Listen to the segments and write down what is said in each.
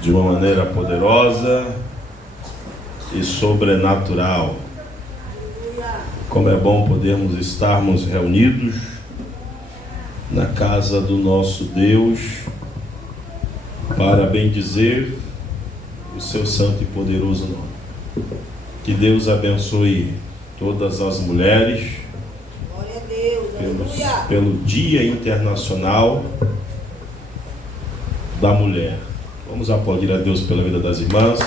de uma maneira poderosa e sobrenatural. Como é bom podermos estarmos reunidos na casa do nosso Deus para bendizer o seu santo e poderoso nome. Que Deus abençoe todas as mulheres pelo Dia Internacional da Mulher. Vamos aplaudir a Deus pela vida das irmãs.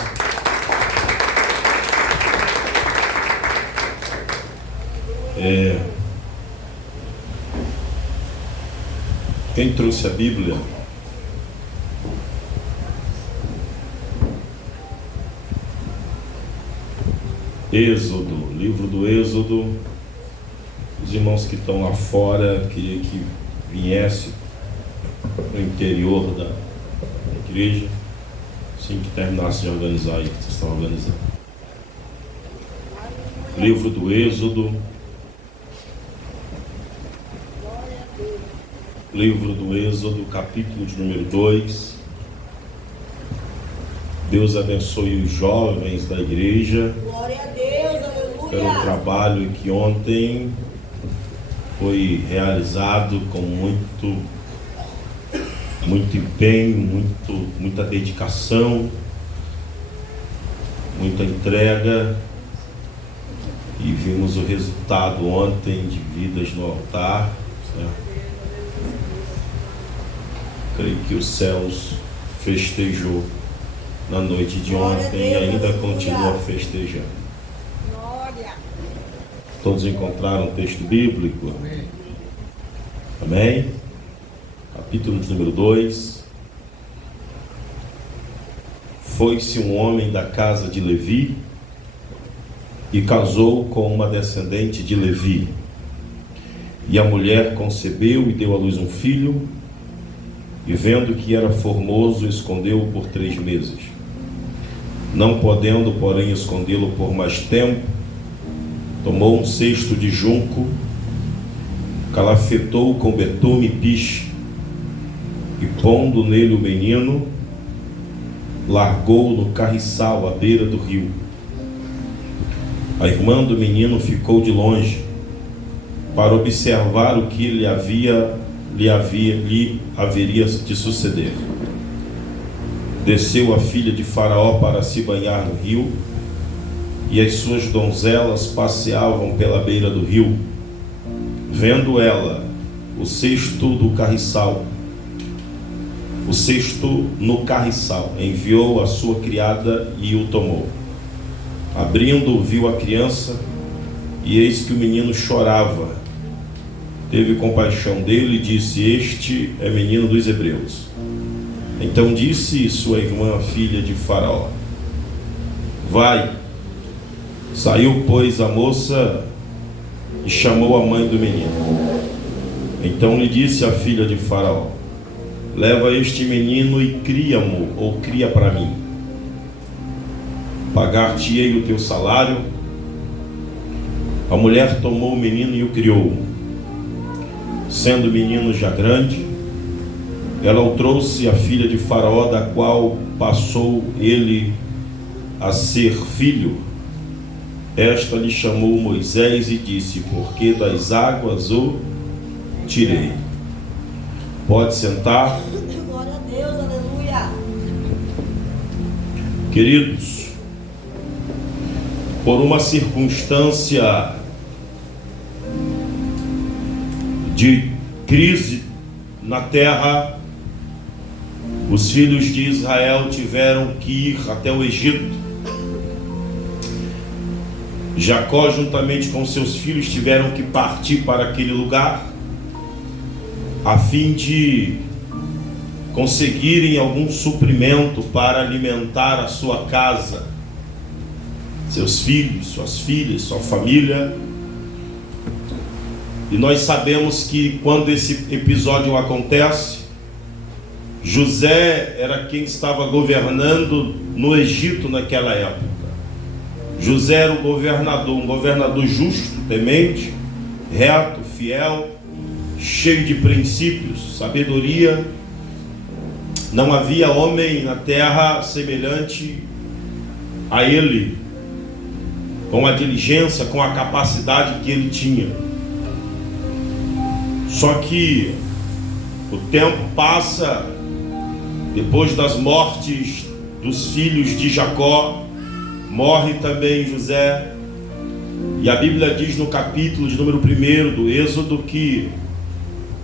Quem trouxe a Bíblia? Êxodo, livro do Êxodo. Os irmãos que estão lá fora, queria que viesse no interior da igreja, assim que terminasse de organizar aí, vocês estão organizando. Livro do Êxodo. Livro do Êxodo, capítulo de número 2. Deus abençoe os jovens da igreja. Glória a Deus, aleluia. Pelo trabalho que ontem foi realizado com muito empenho, muita dedicação, muita entrega, e vimos o resultado ontem de vidas no altar, certo? Creio que os céus festejou na noite de ontem e ainda continua festejando. Glória. Todos encontraram o texto bíblico? Amém? Capítulo de número 2. Foi-se um homem da casa de Levi e casou com uma descendente de Levi. E a mulher concebeu e deu à luz um filho, e vendo que era formoso, escondeu-o por 3 meses. Não podendo, porém, escondê-lo por mais tempo, tomou um cesto de junco, calafetou com betume e piche, e pondo nele o menino, largou-o no carriçal à beira do rio. A irmã do menino ficou de longe para observar o que lhe haveria de suceder. Desceu a filha de Faraó para se banhar no rio, e as suas donzelas passeavam pela beira do rio. Vendo ela o cesto no carriçal, enviou a sua criada e o tomou. Abrindo, viu a criança, e eis que o menino chorava. Teve compaixão dele e disse: este é menino dos hebreus. Então disse sua irmã, filha de Faraó: vai. Saiu, pois, a moça e chamou a mãe do menino. Então lhe disse a filha de Faraó: leva este menino e cria-mo, ou cria para mim. Pagar-te-ei o teu salário. A mulher tomou o menino e o criou. Sendo o menino já grande, ela o trouxe à filha de Faraó, da qual passou ele a ser filho. Esta lhe chamou Moisés e disse: porque das águas o tirei. Pode sentar. Glória a Deus, aleluia. Queridos, por uma circunstância de crise na terra, os filhos de Israel tiveram que ir até o Egito. Jacó, juntamente com seus filhos, tiveram que partir para aquele lugar a fim de conseguirem algum suprimento para alimentar a sua casa, seus filhos, suas filhas, sua família. E nós sabemos que quando esse episódio acontece, José era quem estava governando no Egito naquela época. José era o governador, um governador justo, temente, reto, fiel, cheio de princípios, sabedoria. Não havia homem na terra semelhante a ele, com a diligência, com a capacidade que ele tinha. Só que o tempo passa, depois das mortes dos filhos de Jacó, morre também José. E a Bíblia diz no capítulo de número 1 do Êxodo que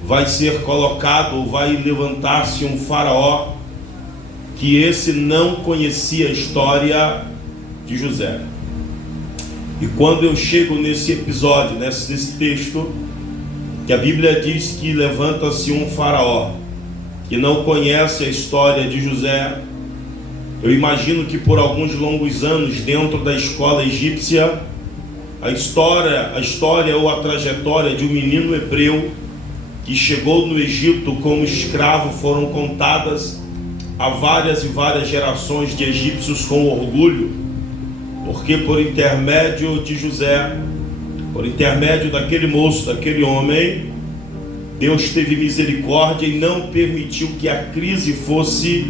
vai ser colocado, ou vai levantar-se um faraó, que esse não conhecia a história de José. E quando eu chego nesse episódio, nesse texto, que a Bíblia diz que levanta-se um faraó, que não conhece a história de José, eu imagino que por alguns longos anos, dentro da escola egípcia, a história ou a trajetória de um menino hebreu que chegou no Egito como escravo foram contadas a várias e várias gerações de egípcios com orgulho, porque por intermédio de José, por intermédio daquele moço, daquele homem, Deus teve misericórdia e não permitiu que a crise fosse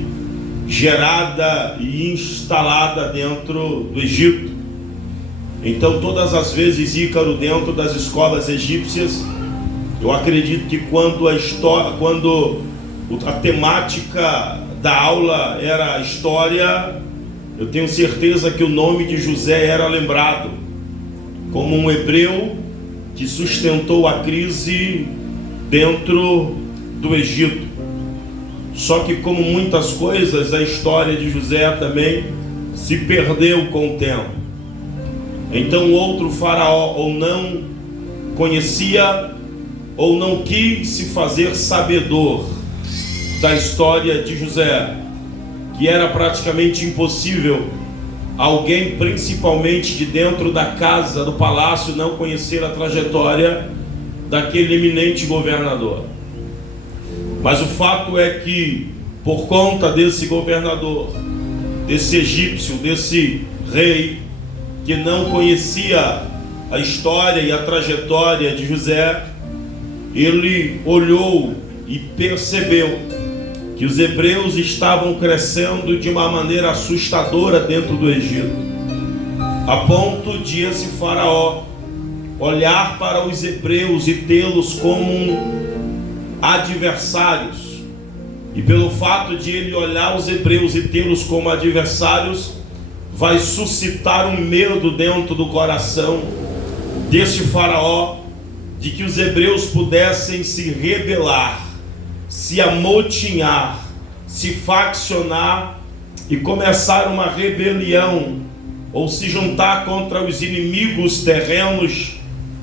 gerada e instalada dentro do Egito. Então, todas as vezes, Ícaro, dentro das escolas egípcias, eu acredito que quando a temática da aula era a história, eu tenho certeza que o nome de José era lembrado como um hebreu que sustentou a crise dentro do Egito. Só que, como muitas coisas, a história de José também se perdeu com o tempo. Então outro faraó ou não conhecia ou não quis se fazer sabedor da história de José, que era praticamente impossível alguém, principalmente de dentro da casa, do palácio, não conhecer a trajetória daquele eminente governador. Mas o fato é que, por conta desse governador, desse egípcio, desse rei, que não conhecia a história e a trajetória de José, ele olhou e percebeu que os hebreus estavam crescendo de uma maneira assustadora dentro do Egito, a ponto de esse faraó olhar para os hebreus e tê-los como adversários. E pelo fato de ele olhar os hebreus e tê-los como adversários, vai suscitar um medo dentro do coração desse faraó, de que os hebreus pudessem se rebelar, se amotinhar, se faccionar e começar uma rebelião, ou se juntar contra os inimigos terrenos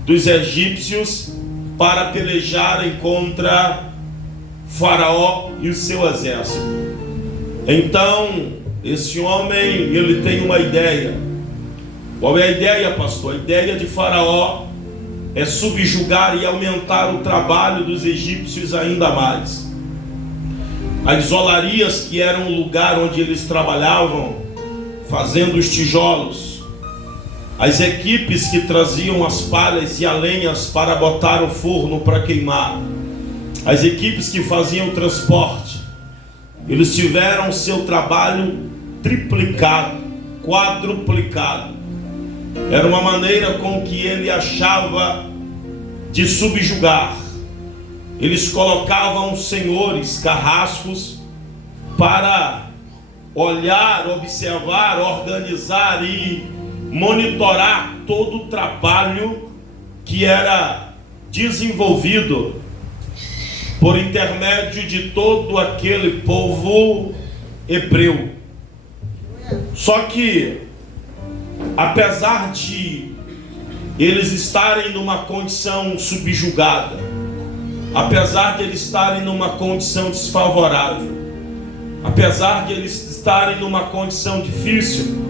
dos egípcios para pelejarem contra Faraó e o seu exército. Então esse homem, ele tem uma ideia. Qual é a ideia, pastor? A ideia de Faraó é subjugar e aumentar o trabalho dos egípcios ainda mais. As isolarias, que eram o lugar onde eles trabalhavam, fazendo os tijolos, as equipes que traziam as palhas e a lenhas para botar o forno para queimar, as equipes que faziam o transporte, eles tiveram seu trabalho triplicado, quadruplicado. Era uma maneira com que ele achava de subjugar. Eles colocavam senhores carrascos para olhar, observar, organizar e monitorar todo o trabalho que era desenvolvido por intermédio de todo aquele povo hebreu. Só que, apesar de eles estarem numa condição subjugada, apesar de eles estarem numa condição desfavorável, apesar de eles estarem numa condição difícil,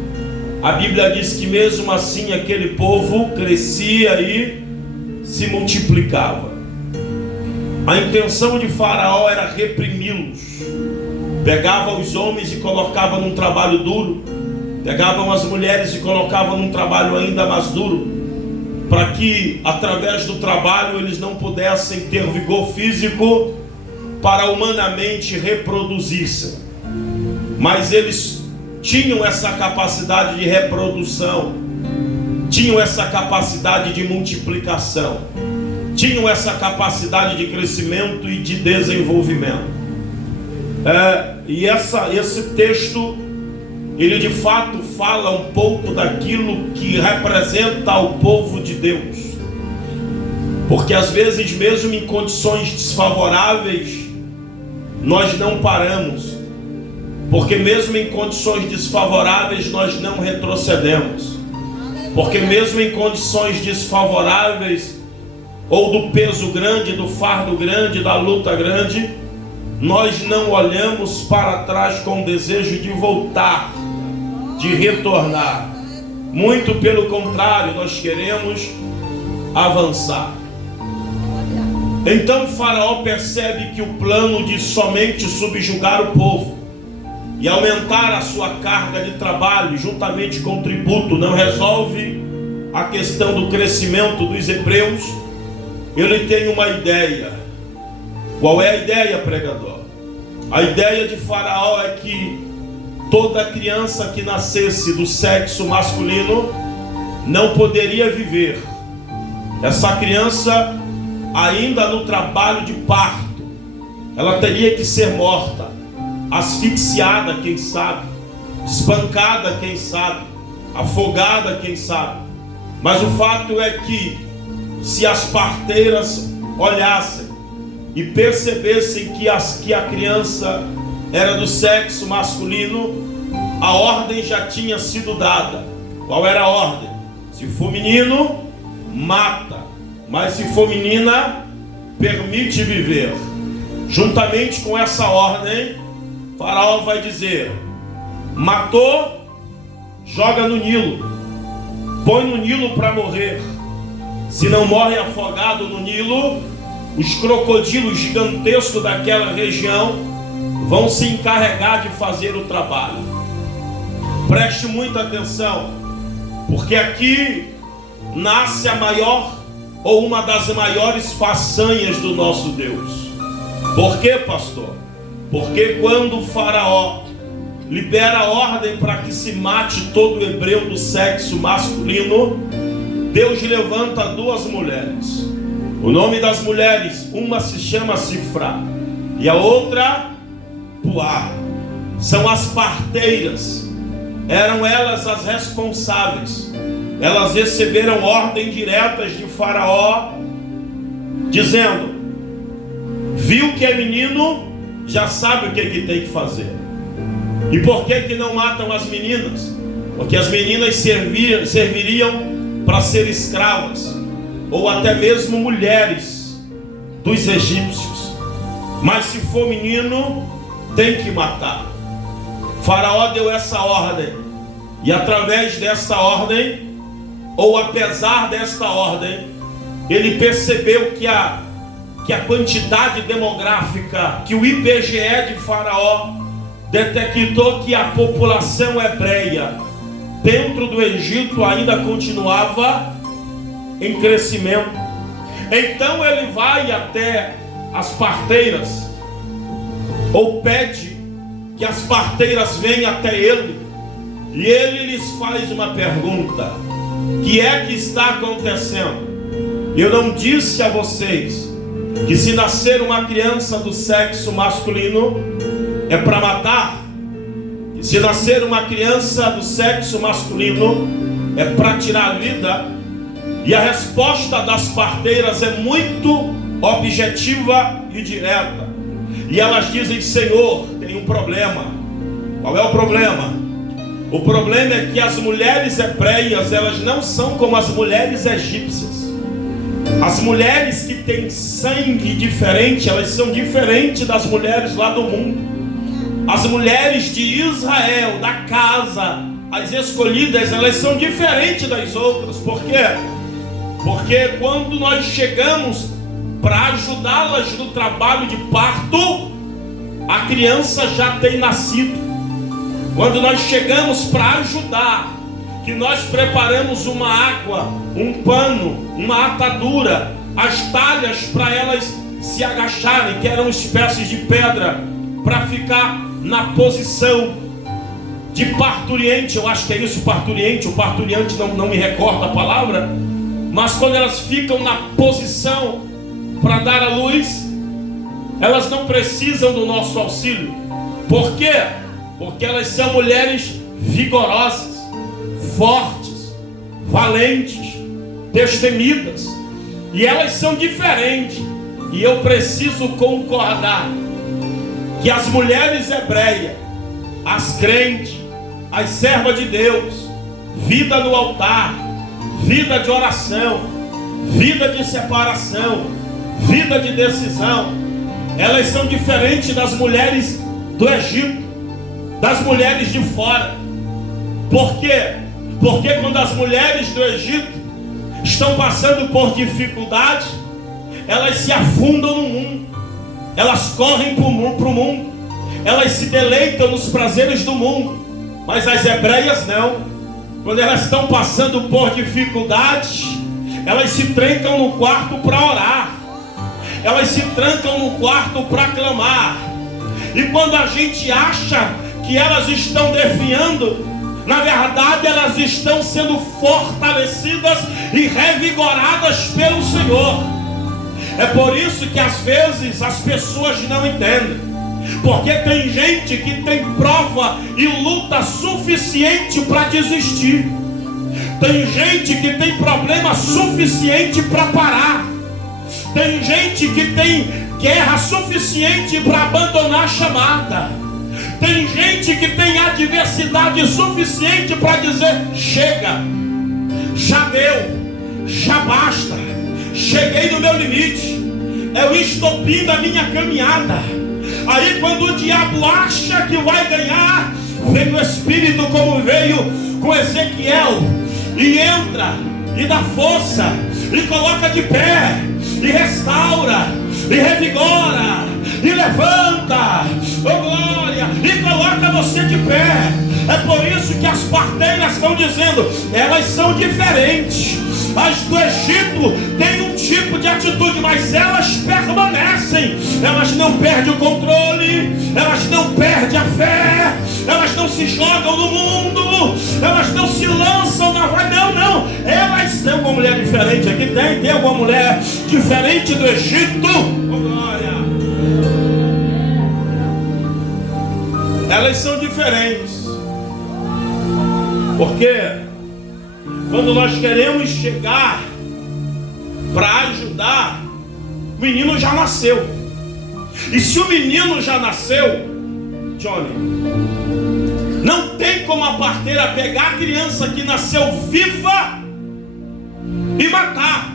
a Bíblia diz que mesmo assim aquele povo crescia e se multiplicava. A intenção de Faraó era reprimi-los. Pegava os homens e colocava num trabalho duro, pegavam as mulheres e colocavam num trabalho ainda mais duro, para que através do trabalho eles não pudessem ter vigor físico para humanamente reproduzir-se. Mas eles tinham essa capacidade de reprodução, tinham essa capacidade de multiplicação, tinham essa capacidade de crescimento e de desenvolvimento. Esse texto, ele de fato fala um pouco daquilo que representa o povo de Deus. Porque às vezes, mesmo em condições desfavoráveis, nós não paramos. Porque mesmo em condições desfavoráveis, nós não retrocedemos. Porque mesmo em condições desfavoráveis, ou do peso grande, do fardo grande, da luta grande, nós não olhamos para trás com o desejo de voltar, de retornar. Muito pelo contrário, nós queremos avançar. Então Faraó percebe que o plano de somente subjugar o povo e aumentar a sua carga de trabalho juntamente com o tributo não resolve a questão do crescimento dos hebreus. Ele tem uma ideia. Qual é a ideia, pregador? A ideia de Faraó é que toda criança que nascesse do sexo masculino não poderia viver. Essa criança, ainda no trabalho de parto, ela teria que ser morta, asfixiada, quem sabe, espancada, quem sabe, afogada, quem sabe. Mas o fato é que, se as parteiras olhassem e percebessem que a criança era do sexo masculino, a ordem já tinha sido dada. Qual era a ordem? Se for menino, mata. Mas se for menina, permite viver. Juntamente com essa ordem, Faraó vai dizer: matou, joga no Nilo, põe no Nilo para morrer. Se não morre afogado no Nilo, os crocodilos gigantescos daquela região vão se encarregar de fazer o trabalho. Preste muita atenção, porque aqui nasce a maior ou uma das maiores façanhas do nosso Deus. Por quê, pastor? Porque quando o Faraó libera a ordem para que se mate todo hebreu do sexo masculino, Deus levanta duas mulheres. O nome das mulheres, uma se chama Sifra e a outra Puá. São as parteiras. Eram elas as responsáveis. Elas receberam ordens diretas de Faraó, dizendo: viu que é menino, já sabe o que tem que fazer. E por que não matam as meninas? Porque as meninas serviriam para ser escravas, ou até mesmo mulheres dos egípcios. Mas se for menino, tem que matar. Faraó deu essa ordem, e através desta ordem, ou apesar desta ordem, ele percebeu que a quantidade demográfica, que o IBGE de Faraó detectou que a população hebreia dentro do Egito ainda continuava em crescimento. Então ele vai até as parteiras, ou pede que as parteiras venham até ele, e ele lhes faz uma pergunta: o que é que está acontecendo? Eu não disse a vocês que se nascer uma criança do sexo masculino é para matar? E se nascer uma criança do sexo masculino é para tirar a vida? E a resposta das parteiras é muito objetiva e direta. E elas dizem: Senhor, tem um problema. Qual é o problema? O problema é que as mulheres hebreias, elas não são como as mulheres egípcias. As mulheres que têm sangue diferente, elas são diferentes das mulheres lá do mundo. As mulheres de Israel, da casa, as escolhidas, elas são diferentes das outras. Por quê? Porque quando nós chegamos para ajudá-las no trabalho de parto, a criança já tem nascido. Quando nós chegamos para ajudar, que nós preparamos uma água, um pano, uma atadura, as talhas para elas se agacharem, que eram espécies de pedra, para ficar na posição de parturiente. Eu acho que é isso, parturiente. O parturiante não me recordo a palavra. Mas quando elas ficam na posição para dar à luz, elas não precisam do nosso auxílio. Por quê? Porque elas são mulheres vigorosas, fortes, valentes, destemidas. E elas são diferentes. E eu preciso concordar que as mulheres hebreias, as crentes, as servas de Deus, vida no altar, vida de oração, vida de separação, vida de decisão, elas são diferentes das mulheres do Egito, das mulheres de fora. Por quê? Porque quando as mulheres do Egito estão passando por dificuldades, elas se afundam no mundo, elas correm para o mundo, elas se deleitam nos prazeres do mundo. Mas as hebreias não. Quando elas estão passando por dificuldades, elas se trancam no quarto para orar, elas se trancam no quarto para clamar. E quando a gente acha que elas estão definhando, na verdade elas estão sendo fortalecidas e revigoradas pelo Senhor. É por isso que às vezes as pessoas não entendem. Porque tem gente que tem prova e luta suficiente para desistir. Tem gente que tem problema suficiente para parar. Tem gente que tem guerra suficiente para abandonar a chamada. Tem gente que tem adversidade suficiente para dizer: chega, já deu, já basta, cheguei no meu limite, é o estopim da minha caminhada. Aí quando o diabo acha que vai ganhar, vem o Espírito como veio com Ezequiel, e entra, e dá força, e coloca de pé, e restaura, e revigora, e levanta, oh glória, e coloca você de pé. É por isso que as parteiras estão dizendo, elas são diferentes. As do Egito têm um tipo de atitude, mas elas permanecem. Elas não perdem o controle, elas não perdem a fé, elas não se jogam no mundo, elas não se lançam na vaga. Não, elas são uma mulher diferente. Aqui tem alguma mulher diferente do Egito? Oh, glória! Elas são diferentes. Porque quando nós queremos chegar para ajudar, o menino já nasceu. E se o menino já nasceu, Johnny, não tem como a parteira pegar a criança que nasceu viva e matar.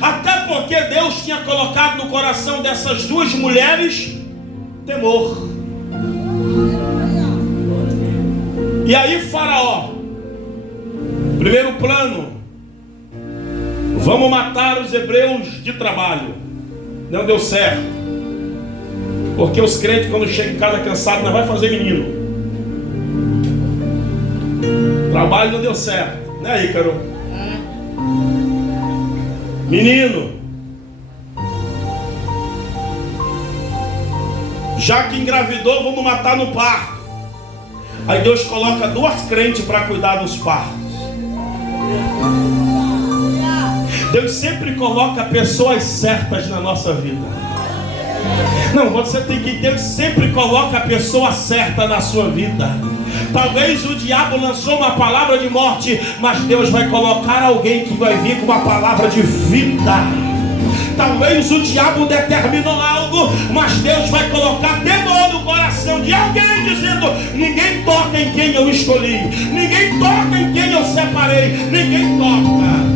Até porque Deus tinha colocado no coração dessas duas mulheres temor. E aí Faraó, primeiro plano, vamos matar os hebreus de trabalho. Não deu certo. Porque os crentes, quando chegam em casa cansados, não vai fazer menino. Trabalho não deu certo, né, Ícaro? Menino. Já que engravidou, vamos matar no parto. Aí Deus coloca duas crentes para cuidar dos partos. Deus sempre coloca pessoas certas na nossa vida. Não, você tem que... Deus sempre coloca a pessoa certa na sua vida. Talvez o diabo lançou uma palavra de morte, mas Deus vai colocar alguém que vai vir com uma palavra de vida. Talvez o diabo determinou algo, mas Deus vai colocar temor no coração de alguém, dizendo: ninguém toca em quem eu escolhi, ninguém toca em quem eu separei, ninguém toca.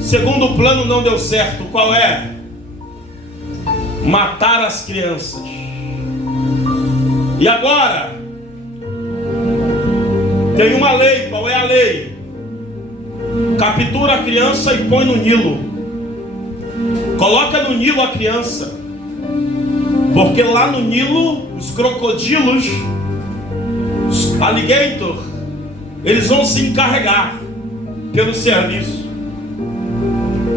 Segundo plano não deu certo. Qual é? Matar as crianças. E agora tem uma lei. Qual é a lei? Captura a criança e põe no Nilo. Coloca no Nilo a criança, porque lá no Nilo os crocodilos, os alligator, eles vão se encarregar pelo serviço.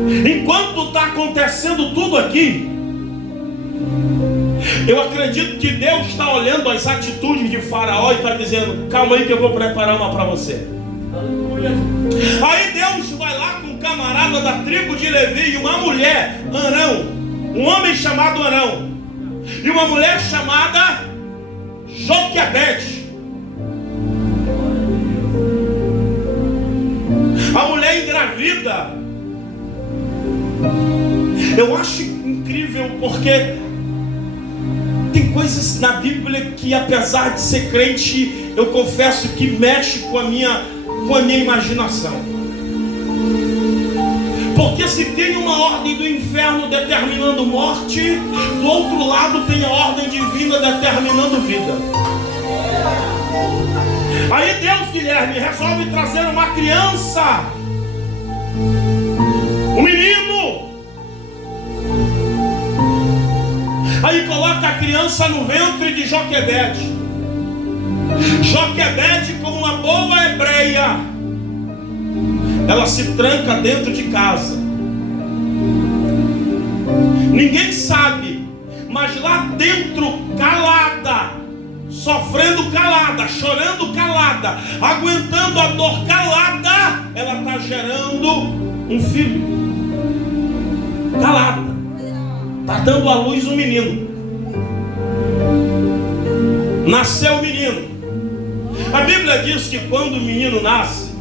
Enquanto está acontecendo tudo aqui, eu acredito que Deus está olhando as atitudes de Faraó e está dizendo: calma aí que eu vou preparar uma para você. Aí Deus vai lá com um camarada da tribo de Levi e uma mulher, Arão, um homem chamado Arão, e uma mulher chamada Joquebede. A mulher engravida. Eu acho incrível porque tem coisas na Bíblia que, apesar de ser crente, eu confesso que mexe com a minha imaginação. Porque se tem uma ordem do inferno determinando morte, do outro lado tem a ordem divina determinando vida. Aí Deus, Guilherme, resolve trazer uma criança, um menino. Aí coloca a criança no ventre de Joquebede. Joquebede, como uma boa hebreia, ela se tranca dentro de casa. Ninguém sabe, mas lá dentro, calada, sofrendo calada, chorando calada, aguentando a dor calada, ela está gerando um filho. Calada. Está dando à luz um menino. Nasceu o menino. A Bíblia diz que quando o menino nasce,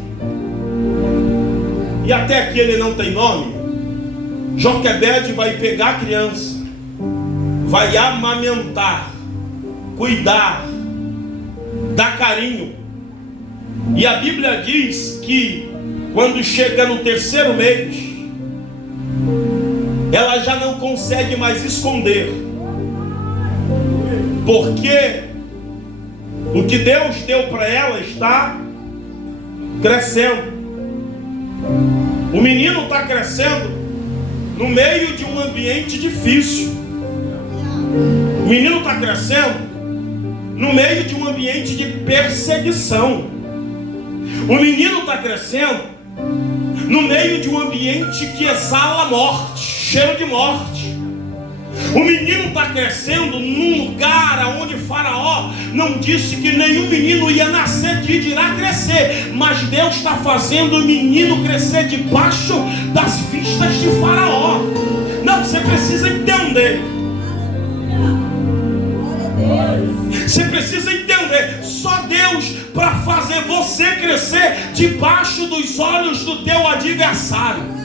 e até que ele não tem nome, Joquebede vai pegar a criança, vai amamentar, cuidar, dar carinho. E a Bíblia diz que quando chega no terceiro mês, ela já não consegue mais esconder, porque o que Deus deu para ela está crescendo. O menino está crescendo no meio de um ambiente difícil. O menino está crescendo no meio de um ambiente de perseguição. O menino está crescendo no meio de um ambiente que exala morte, cheiro de morte. O menino está crescendo num lugar onde Faraó não disse que nenhum menino ia nascer, de irá crescer, mas Deus está fazendo o menino crescer debaixo das vistas de Faraó. Não, você precisa entender. Você precisa entender. Só Deus para fazer você crescer debaixo dos olhos do teu adversário.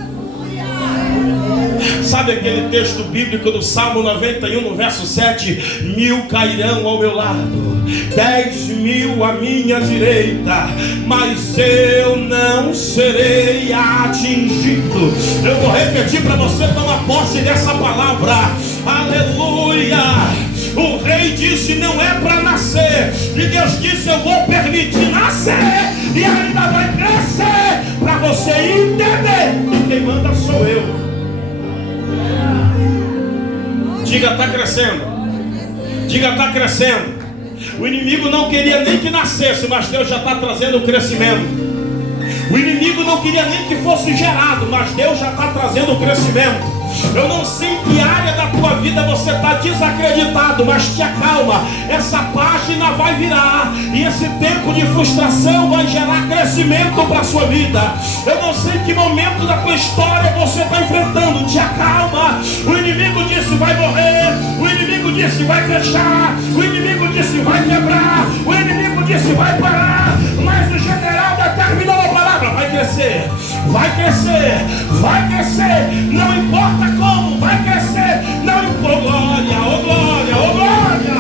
Sabe aquele texto bíblico do Salmo 91, no verso 7? 1000 cairão ao meu lado, 10.000 à minha direita, mas eu não serei atingido. Eu vou repetir para você tomar posse dessa palavra. Aleluia! O rei disse: não é para nascer, e Deus disse: eu vou permitir nascer, e ainda vai crescer, para você entender que quem manda sou eu. Diga: está crescendo. Diga: está crescendo. O inimigo não queria nem que nascesse, mas Deus já está trazendo o crescimento. O inimigo não queria nem que fosse gerado, mas Deus já está trazendo o crescimento. Eu não sei em que área da tua vida você está desacreditado, mas te acalma. Essa página vai virar, e esse tempo de frustração vai gerar crescimento para a sua vida. Eu não sei em que momento da tua história você está enfrentando. Te acalma. O inimigo disse: vai morrer. O inimigo disse: vai fechar. O inimigo disse: vai quebrar. O inimigo disse: vai parar. Mas o general determinou a palavra: vai crescer. Vai crescer. Vai crescer. Não importa como, vai crescer. Não importa. Oh glória, oh glória, oh glória.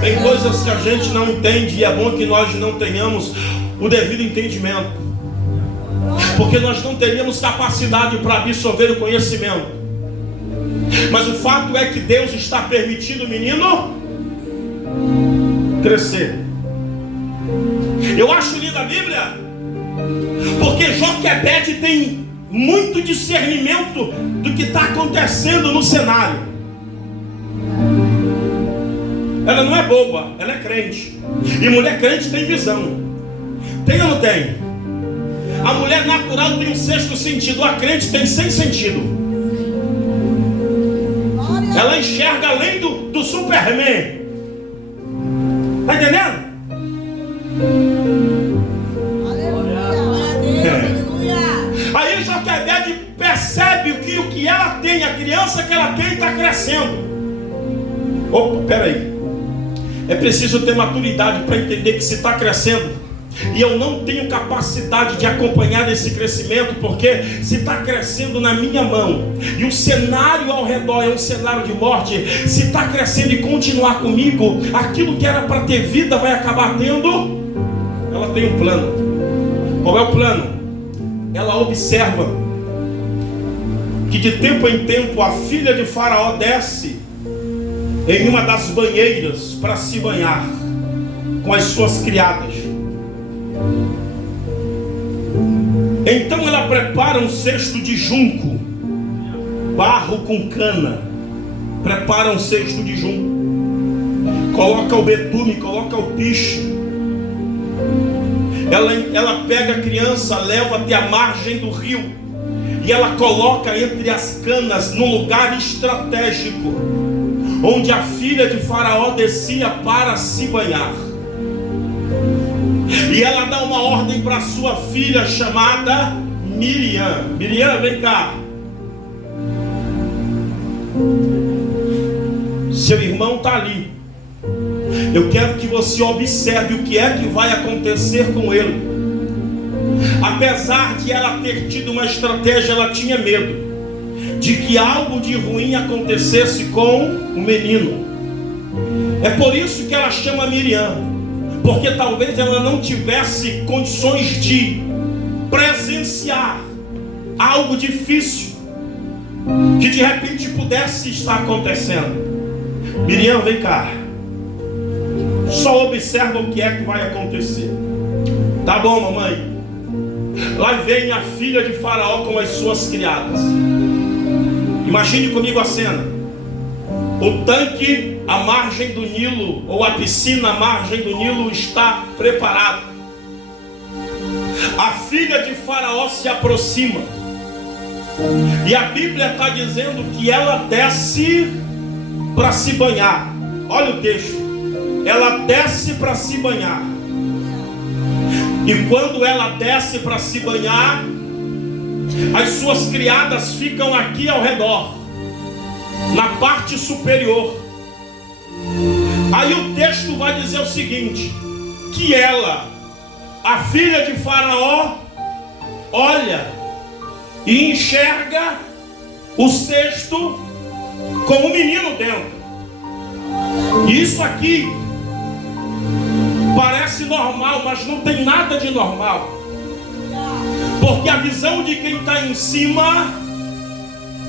Tem coisas que a gente não entende, e é bom que nós não tenhamos o devido entendimento, porque nós não teríamos capacidade para absorver o conhecimento. Mas o fato é que Deus está permitindo o menino crescer. Eu acho linda a Bíblia, porque Joquebede tem muito discernimento do que está acontecendo no cenário. Ela não é boba, ela é crente. E mulher crente tem visão. Tem ou não tem? A mulher natural tem um sexto sentido, a crente tem 100 sentidos. Ela enxerga além do Superman. Está entendendo? Aí Joquebede percebe que o que ela tem, a criança que ela tem está crescendo. Opa, peraí. É preciso ter maturidade para entender que se está crescendo e eu não tenho capacidade de acompanhar esse crescimento, porque se está crescendo na minha mão e o cenário ao redor é um cenário de morte, se está crescendo e continuar comigo, aquilo que era para ter vida vai acabar tendo. Ela tem um plano. Qual é o plano? Ela observa que de tempo em tempo a filha de Faraó desce em uma das banheiras para se banhar com as suas criadas. Então ela prepara um cesto de junco, barro com cana, prepara um cesto de junco, coloca o betume, coloca o piche. Ela pega a criança, leva até a margem do rio e ela coloca entre as canas num lugar estratégico, onde a filha de Faraó descia para se banhar. E ela dá uma ordem para sua filha chamada Miriam. Miriam, vem cá. Seu irmão está ali. Eu quero que você observe o que é que vai acontecer com ele. Apesar de ela ter tido uma estratégia, ela tinha medo de que algo de ruim acontecesse com o menino. É por isso que ela chama Miriam, porque talvez ela não tivesse condições de presenciar algo difícil que de repente pudesse estar acontecendo. Miriam, vem cá. Só observa o que é que vai acontecer. Tá bom, mamãe. Lá vem a filha de Faraó com as suas criadas. Imagine comigo a cena. O tanque à margem do Nilo, ou a piscina à margem do Nilo, está preparada. A filha de Faraó se aproxima. E a Bíblia está dizendo que ela desce para se banhar. Olha o texto. Ela desce para se banhar. E quando ela desce para se banhar, as suas criadas ficam aqui ao redor, na parte superior. Aí o texto vai dizer o seguinte: que ela, a filha de Faraó, olha e enxerga o cesto com o menino dentro. Isso aqui parece normal, mas não tem nada de normal. Porque a visão de quem está em cima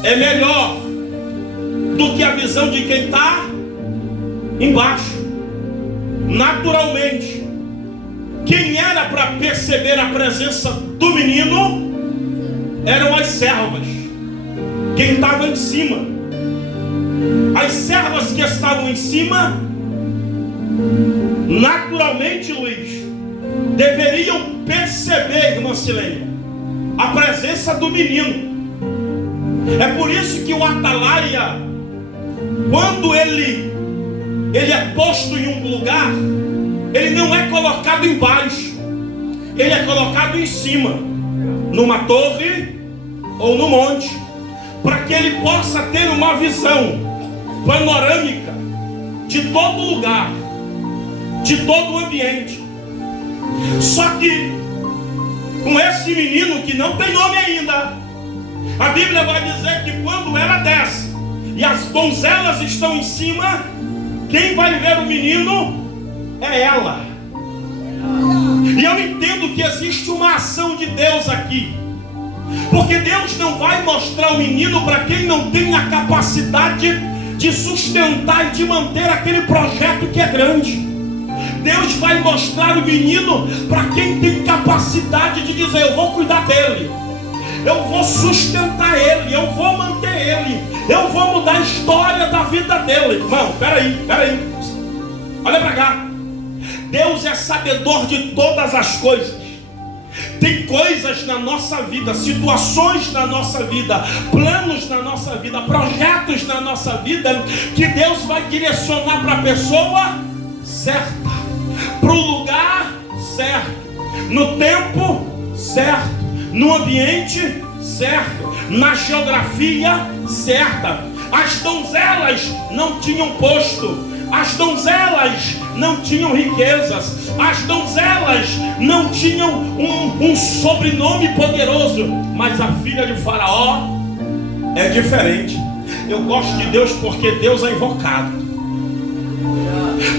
é melhor do que a visão de quem está embaixo. Naturalmente, quem era para perceber a presença do menino eram as servas. Quem estava em cima. As servas que estavam em cima, naturalmente, Luiz, deveriam perceber, irmã Silene, a presença do menino. É por isso que o atalaia, quando ele é posto em um lugar, ele não é colocado embaixo, ele é colocado em cima, numa torre ou no monte, para que ele possa ter uma visão panorâmica de todo lugar, de todo o ambiente. Só que com esse menino que não tem nome ainda, a Bíblia vai dizer que quando ela desce e as donzelas estão em cima, quem vai ver o menino é ela. E eu entendo que existe uma ação de Deus aqui, porque Deus não vai mostrar o menino para quem não tem a capacidade de sustentar e de manter aquele projeto que é grande. Deus vai mostrar o menino para quem tem capacidade de dizer: eu vou cuidar dele, eu vou sustentar ele, eu vou manter ele, eu vou mudar a história da vida dele. Irmão, peraí, olha para cá. Deus é sabedor de todas as coisas. Tem coisas na nossa vida, situações na nossa vida, planos na nossa vida, projetos na nossa vida, que Deus vai direcionar para a pessoa certa, para o lugar certo, no tempo certo, no ambiente certo, na geografia certa. As donzelas não tinham posto, as donzelas não tinham riquezas, as donzelas não tinham um sobrenome poderoso, mas a filha de Faraó é diferente. Eu gosto de Deus porque Deus é invocado.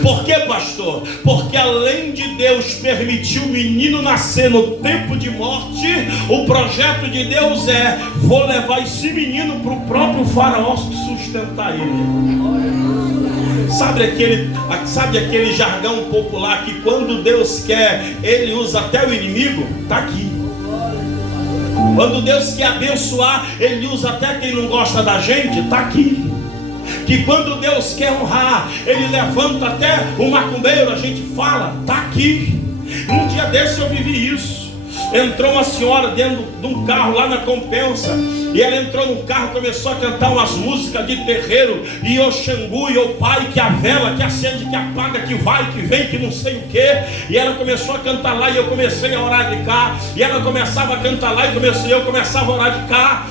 Por quê, pastor? Porque além de Deus permitir o menino nascer no tempo de morte, o projeto de Deus é: vou levar esse menino para o próprio Faraó sustentar ele. Sabe aquele jargão popular que quando Deus quer, Ele usa até o inimigo? Está aqui. Quando Deus quer abençoar, Ele usa até quem não gosta da gente? Está aqui. Que quando Deus quer honrar, Ele levanta até o macumbeiro, a gente fala, está aqui. Um dia desse eu vivi isso. Entrou uma senhora dentro de um carro lá na Compensa, e ela entrou no carro, começou a cantar umas músicas de terreiro, e o Xangu, e o pai, que a vela, que acende, que apaga, que vai, que vem, que não sei o que. E ela começou a cantar lá, e eu comecei a orar de cá. E ela começava a cantar lá, e eu começava a orar de cá.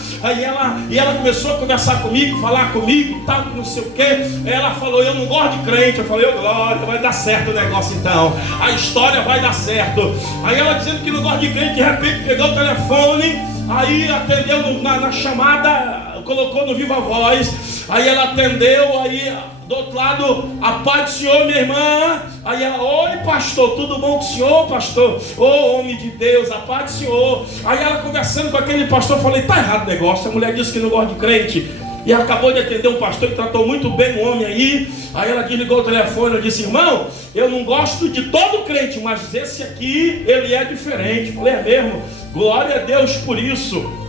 E ela começou a conversar comigo, falar comigo, tal, que não sei o que. Ela falou: eu não gosto de crente. Eu falei: glória, vai dar certo o negócio então, a história vai dar certo. Aí ela dizendo que não gosta de crente, de repente pegou o telefone, aí atendeu na chamada, colocou no Viva Voz. Aí ela atendeu, aí do outro lado: a paz do Senhor, minha irmã. Aí ela: oi, pastor, tudo bom com o senhor, pastor? Ô, homem de Deus, a paz do Senhor. Aí ela conversando com aquele pastor, eu falei: tá errado o negócio, a mulher disse que não gosta de crente. E ela acabou de atender um pastor que tratou muito bem o homem aí. Aí ela desligou o telefone e disse: irmão, eu não gosto de todo crente, mas esse aqui, ele é diferente. Eu falei: é mesmo? Glória a Deus por isso.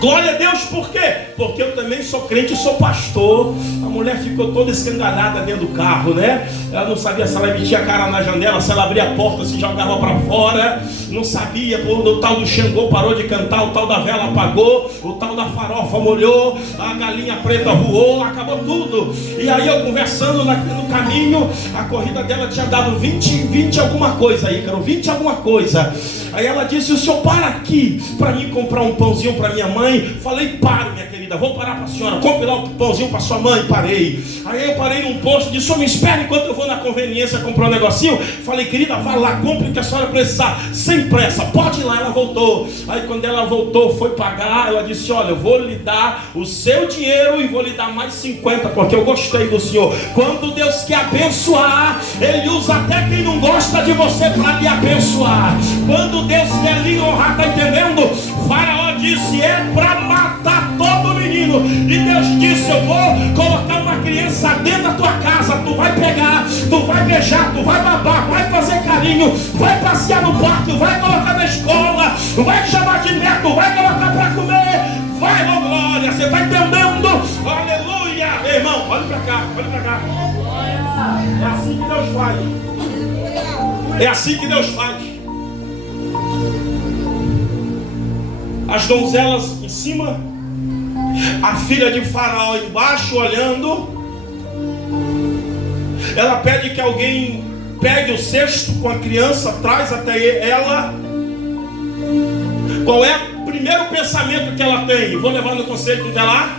Glória a Deus, por quê? Porque eu também sou crente e sou pastor. A mulher ficou toda escangalhada dentro do carro, né? Ela não sabia se ela metia a cara na janela, se ela abria a porta, se jogava para fora. Não sabia, o tal do Xangô parou de cantar, o tal da vela apagou, o tal da farofa molhou, a galinha preta voou, acabou tudo. E aí eu conversando no caminho, a corrida dela tinha dado 20 alguma coisa aí, cara, 20 alguma coisa. Aí ela disse: o senhor para aqui para mim comprar um pãozinho para minha mãe? Falei: paro, minha querida, vou parar para a senhora, compre lá um pãozinho para sua mãe. Parei. Aí eu parei num posto, disse: senhor, me espere enquanto eu vou na conveniência comprar um negocinho. Falei: querida, vá lá, compre o que a senhora precisar, sem pressa, pode ir lá. Ela voltou. Aí quando ela voltou, foi pagar, ela disse: olha, eu vou lhe dar o seu dinheiro e vou lhe dar mais 50, porque eu gostei do senhor. Quando Deus quer abençoar, Ele usa até quem não gosta de você para lhe abençoar. Quando Deus quer lhe honrar, tá entendendo? Faraó disse: é para matar todo menino. E Deus disse: eu vou colocar uma criança dentro da tua casa. Tu vai pegar, tu vai beijar, tu vai babar, vai fazer carinho, vai passear no parque, vai colocar na escola, vai chamar de neto, vai colocar para comer. Vai, oh glória, você está entendendo? Aleluia. Meu irmão, olha para cá, olha para cá. É assim que Deus faz. É assim que Deus faz. As donzelas em cima, a filha de Faraó embaixo olhando. Ela pede que alguém pegue o cesto com a criança, traz até ela. Qual é o primeiro pensamento que ela tem? Vou levar no conselho tutelar?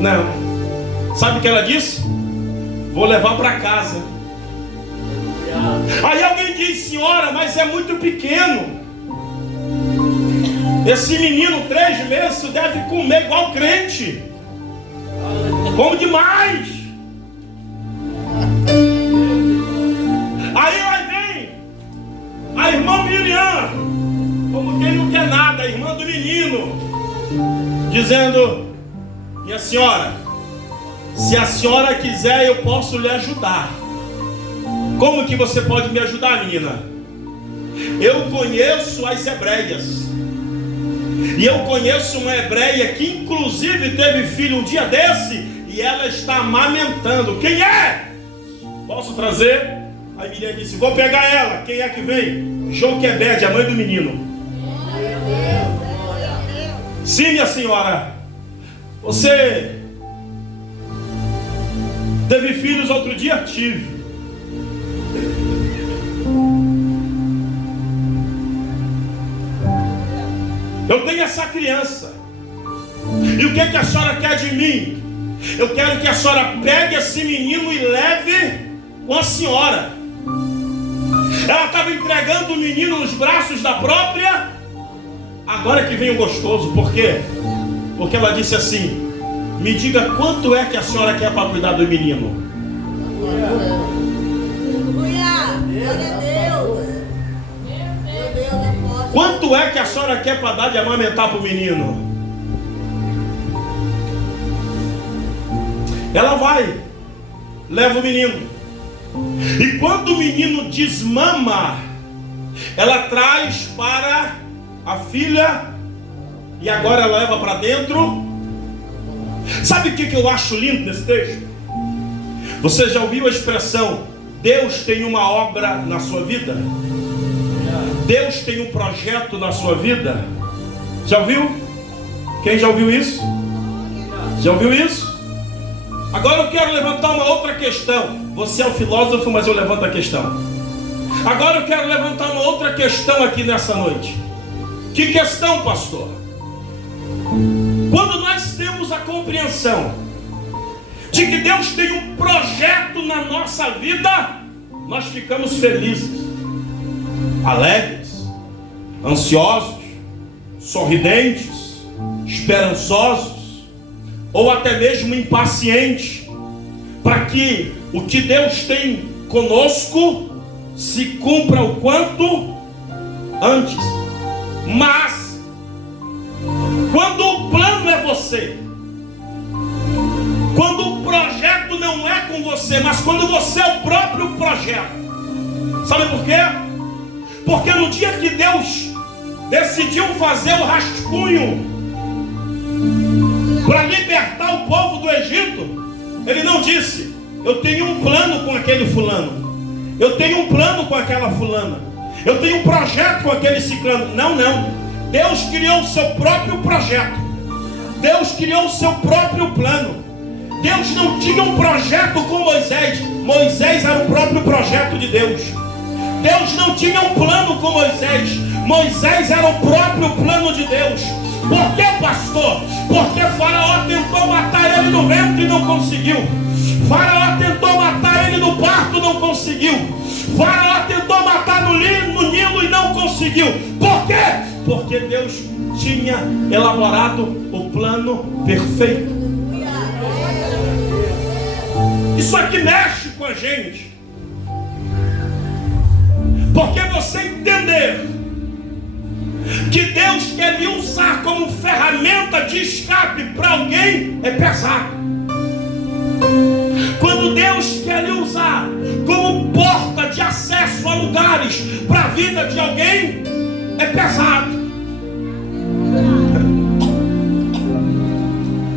Não. Sabe o que ela disse? Vou levar para casa. Aí alguém diz: senhora, mas é muito pequeno. Esse menino, 3 meses, deve comer igual crente. Come demais. Aí lá vem a irmã Miriam, como quem não quer nada, a irmã do menino, dizendo: minha senhora, se a senhora quiser, eu posso lhe ajudar. Como que você pode me ajudar, menina? Eu conheço as hebreias. E eu conheço uma hebreia que inclusive teve filho um dia desse, e ela está amamentando. Quem é? Posso trazer? Aí Miriam disse: vou pegar ela. Quem é que vem? Joquebede, a mãe do menino. Sim, minha senhora. Você teve filhos outro dia? Tive. Eu tenho essa criança. E o que é que a senhora quer de mim? Eu quero que a senhora pegue esse menino e leve com a senhora. Ela estava entregando o menino nos braços da própria. Agora que vem o gostoso. Por quê? Porque ela disse assim: me diga quanto é que a senhora quer para cuidar do menino. Quanto é que a senhora quer para dar de amamentar para o menino? Ela vai, leva o menino. E quando o menino desmama, ela traz para a filha. E agora ela leva para dentro. Sabe o que eu acho lindo nesse texto? Você já ouviu a expressão: Deus tem uma obra na sua vida? Deus tem um projeto na sua vida? Já ouviu? Quem já ouviu isso? Já ouviu isso? Agora eu quero levantar uma outra questão. Você é o filósofo, mas eu levanto a questão. Agora eu quero levantar uma outra questão aqui nessa noite. Que questão, pastor? Quando nós temos a compreensão de que Deus tem um projeto na nossa vida, nós ficamos felizes, alegres, ansiosos, sorridentes, esperançosos, ou até mesmo impacientes, para que o que Deus tem conosco se cumpra o quanto antes. Mas quando o plano é você, quando o projeto não é com você, mas quando você é o próprio projeto, sabe por quê? Porque no dia que Deus decidiu fazer o rascunho para libertar o povo do Egito, Ele não disse: eu tenho um plano com aquele fulano, eu tenho um plano com aquela fulana, eu tenho um projeto com aquele ciclano. Não, não. Deus criou o seu próprio projeto. Deus criou o seu próprio plano. Deus não tinha um projeto com Moisés. Moisés era o próprio projeto de Deus. Deus não tinha um plano com Moisés. Moisés era o próprio plano de Deus. Por que, pastor? Porque Faraó tentou matar ele no ventre e não conseguiu. Faraó tentou matar ele no parto, não conseguiu. Faraó tentou matar no Nilo e não conseguiu. Por quê? Porque Deus tinha elaborado o plano perfeito. Isso aqui mexe com a gente. Porque você entender que Deus quer lhe usar como ferramenta de escape para alguém é pesado. Quando Deus quer lhe usar como porta de acesso a lugares para a vida de alguém, é pesado.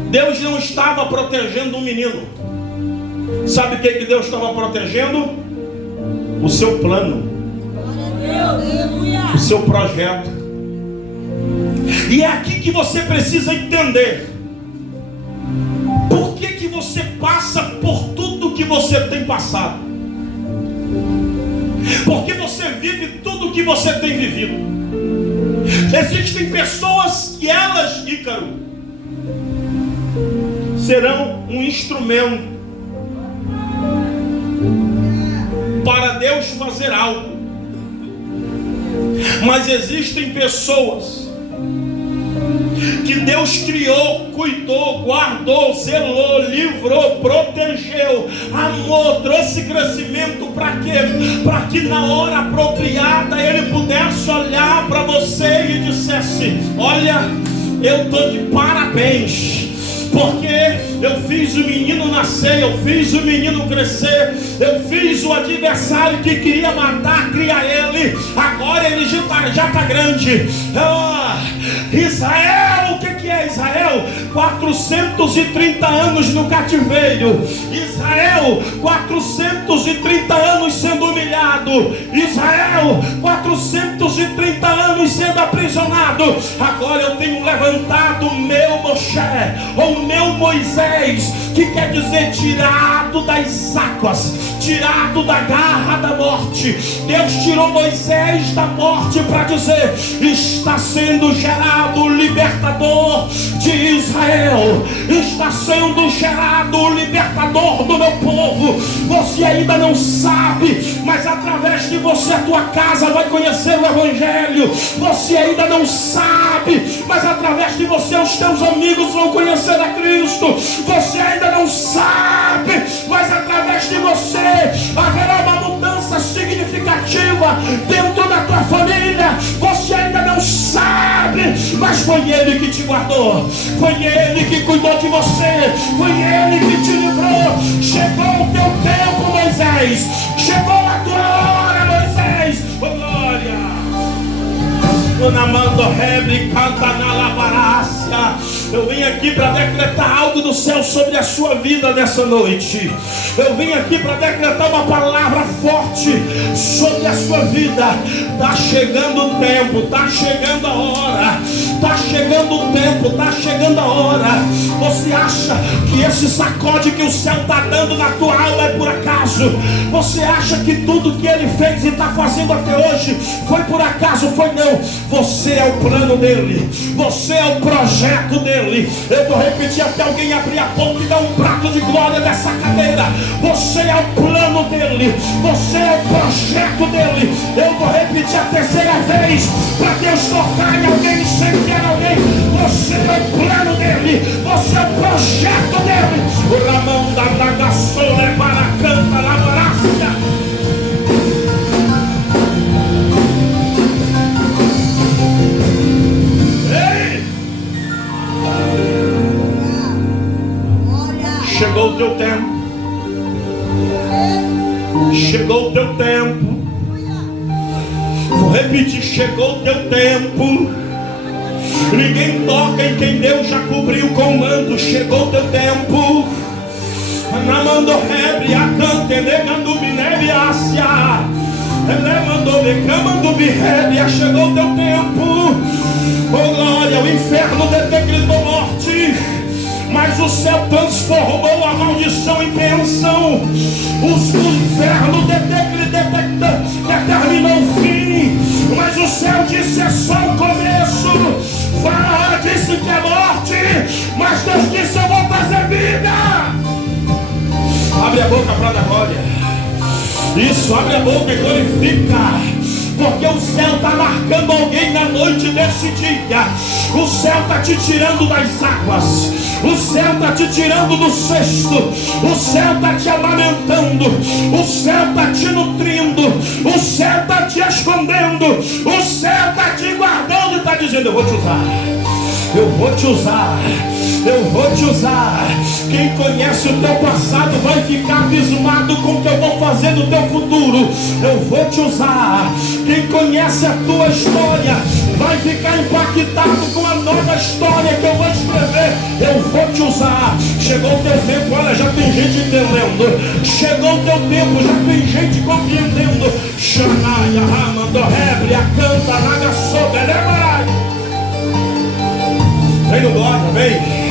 Deus não estava protegendo um menino. Sabe o que Deus estava protegendo? O seu plano, o seu projeto. E é aqui que você precisa entender por que você passa por tudo que você tem passado, porque você vive tudo que você tem vivido. Existem pessoas que elas, Ícaro, serão um instrumento para Deus fazer algo. Mas existem pessoas que Deus criou, cuidou, guardou, zelou, livrou, protegeu, amou, trouxe crescimento. Para quê? Para que na hora apropriada Ele pudesse olhar para você e dissesse: olha, eu estou de parabéns, porque eu fiz o menino nascer, eu fiz o menino crescer, eu fiz o adversário que queria matar, criar ele, agora ele já está grande. Israel, o que é Israel? 430 anos no cativeiro. Israel, 430 anos sendo humilhado. Israel, 430 anos sendo aprisionado. Agora eu tenho levantado o meu Moshe, ou o meu Moisés, que quer dizer tirado das águas, tirado da garra da morte. Deus tirou Moisés da morte para dizer: está sendo gerado o libertador de Israel, está sendo gerado o libertador do meu povo. Você ainda não sabe, mas através de você a tua casa vai conhecer o Evangelho. Você ainda não sabe, mas através de você os teus amigos vão conhecer a Cristo. Você ainda não sabe, mas através de você haverá uma mudança significativa dentro da tua família. Você ainda não sabe, mas foi Ele que te guardou, foi Ele que cuidou de você, foi Ele que te livrou. Chegou o teu tempo, Moisés, chegou a tua hora, Moisés. Oh, glória! Eu vim aqui para decretar algo do céu sobre a sua vida nessa noite. Eu vim aqui para decretar uma palavra forte sobre a sua vida. Está chegando o tempo, está chegando a hora, está chegando o tempo, está chegando a hora. Você acha que esse sacode que o céu está dando na tua alma é por acaso? Você acha que tudo que Ele fez e está fazendo até hoje foi por acaso? Foi não. Você é o plano dele, você é o projeto dele. Eu vou repetir até alguém abrir a boca e dar um prato de glória dessa cadeira. Você é o plano dele, você é o projeto dele. Eu vou repetir a terceira vez para Deus tocar em alguém, incendiar alguém. Você é o plano dele, você é o projeto dele. O Ramão da Nagassole para canta na Marácia. Chegou o teu tempo. Chegou o teu tempo. Vou repetir, chegou o teu tempo. Ninguém toca em quem Deus já cobriu com o manto. Chegou o teu tempo. Namando rebre a cante, negando minebe ásia. Ele mandou me camando birrebia. Chegou o teu tempo. Oh glória, o inferno decretou morte, mas o céu transformou a maldição em bênção. O inferno determinou o fim, mas o céu disse: é só o começo. Faraó disse que é morte, mas Deus disse: eu vou trazer vida. Abre a boca para dar glória. Isso, abre a boca e glorifica. Porque o céu está marcando alguém na noite desse dia. O céu está te tirando das águas. O céu está te tirando do cesto. O céu está te amamentando. O céu está te nutrindo. O céu está te escondendo. O céu está te guardando e está dizendo: eu vou te usar. Eu vou te usar. Eu vou te usar. Quem conhece o teu passado vai ficar abismado com o que eu vou fazer no teu futuro. Eu vou te usar. Quem conhece a tua história vai ficar impactado com a nova história que eu vou escrever. Eu vou te usar. Chegou o teu tempo, olha, já tem gente entendendo. Chegou o teu tempo, já tem gente compreendendo. Xanaia, Ramando, Rebre, a canta, Naga, Sobe, Elevarai. Vem no glória, vem.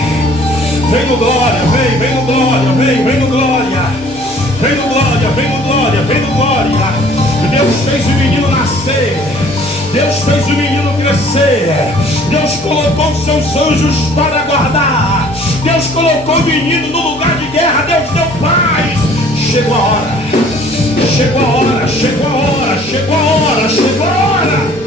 Vem no glória, vem no glória, vem no glória. Vem no glória, vem no glória, vem no glória. Deus fez o menino nascer. Deus fez o menino crescer. Deus colocou os seus anjos para guardar. Deus colocou o menino no lugar de guerra. Deus deu paz. Chegou a hora. Chegou a hora, chegou a hora, chegou a hora, chegou a hora.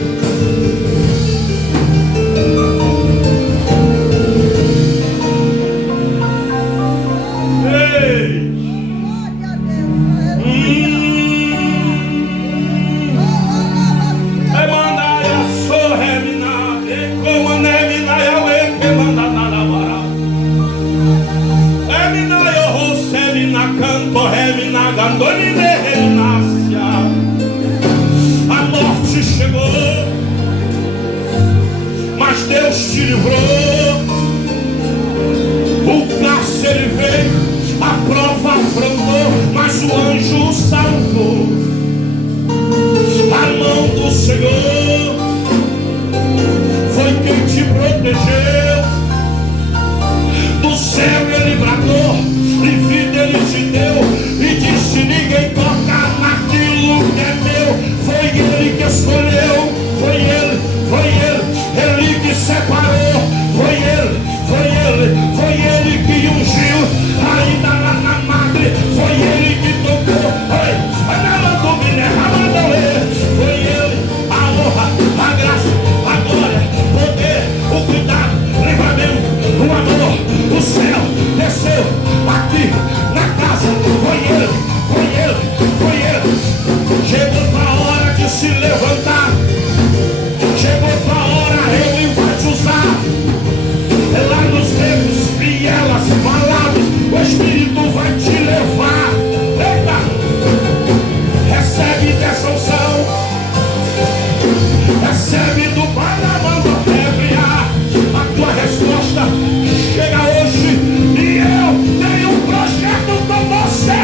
A morte chegou, mas Deus te livrou. protegeu. Do céu ele bradou, e vida ele te deu, e disse: ninguém toca naquilo que é meu. Foi ele que escolheu, foi ele que separou, foi ele que ungiu, ainda lá na madre, foi ele que tocou, foi ele, a honra, a graça, a glória, o poder, o cuidado, o livramento, o amor, o céu desceu aqui na casa, foi ele. Chegou para a hora de se levantar, chegou para a hora, ele vai te usar. É lá nos tempos, vielas, palavras, o Espírito vai te levar. Eita! Recebe dessa unção, recebe do Pai da mão da Bíblia. A tua resposta chega hoje, e eu tenho um projeto com você.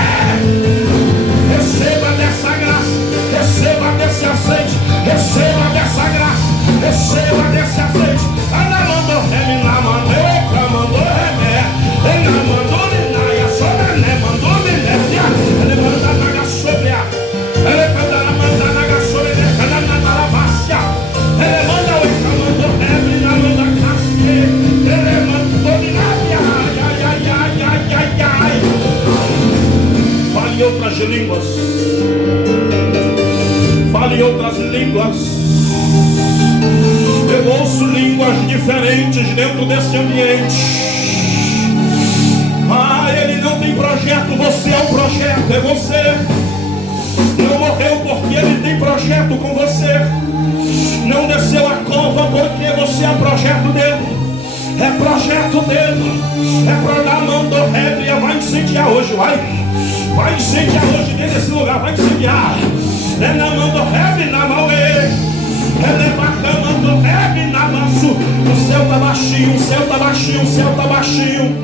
Receba dessa graça, receba desse azeite, receba dessa graça, receba desse azeite. Ana mandou reme na mandeca, mandou remé, ela mandou linaia, sobre né, mandou minéria, ele manda naga sobre a, ele manda naga sobre a, ela manda na lavassia, ele manda o eca, mandou reme na manda casque, ele mandou minéria, ai. Fale outras línguas. Fale outras línguas. Eu ouço línguas diferentes dentro desse ambiente. Ele não tem projeto, você é o projeto, é você. Não morreu porque ele tem projeto com você. Não desceu a cova porque você é projeto dele. É projeto dele. É para dar mão do rébria. Vai incendiar hoje, vai incendiar hoje dentro desse lugar, vai incendiar. É na mão do rébria, na mão é bacana do rébria, na maço. O céu tá baixinho, o céu tá baixinho, o céu tá baixinho.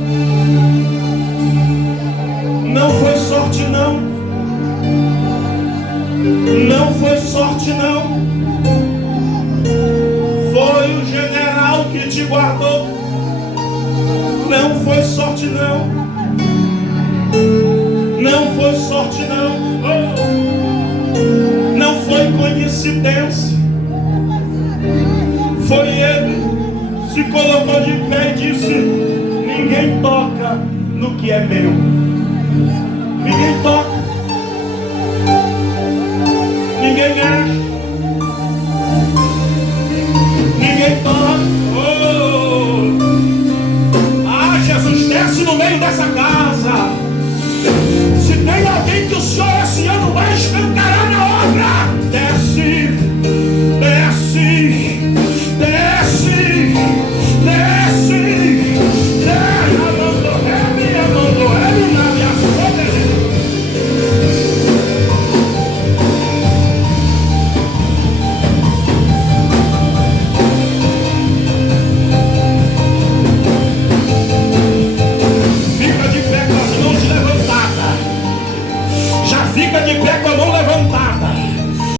Não foi sorte não. Não foi sorte não. Foi o general que te guardou. Não foi sorte não. Não foi sorte não. Não foi coincidência. Foi ele. Se colocou de pé e disse: ninguém toca no que é meu. Ninguém toca. Ninguém mexe.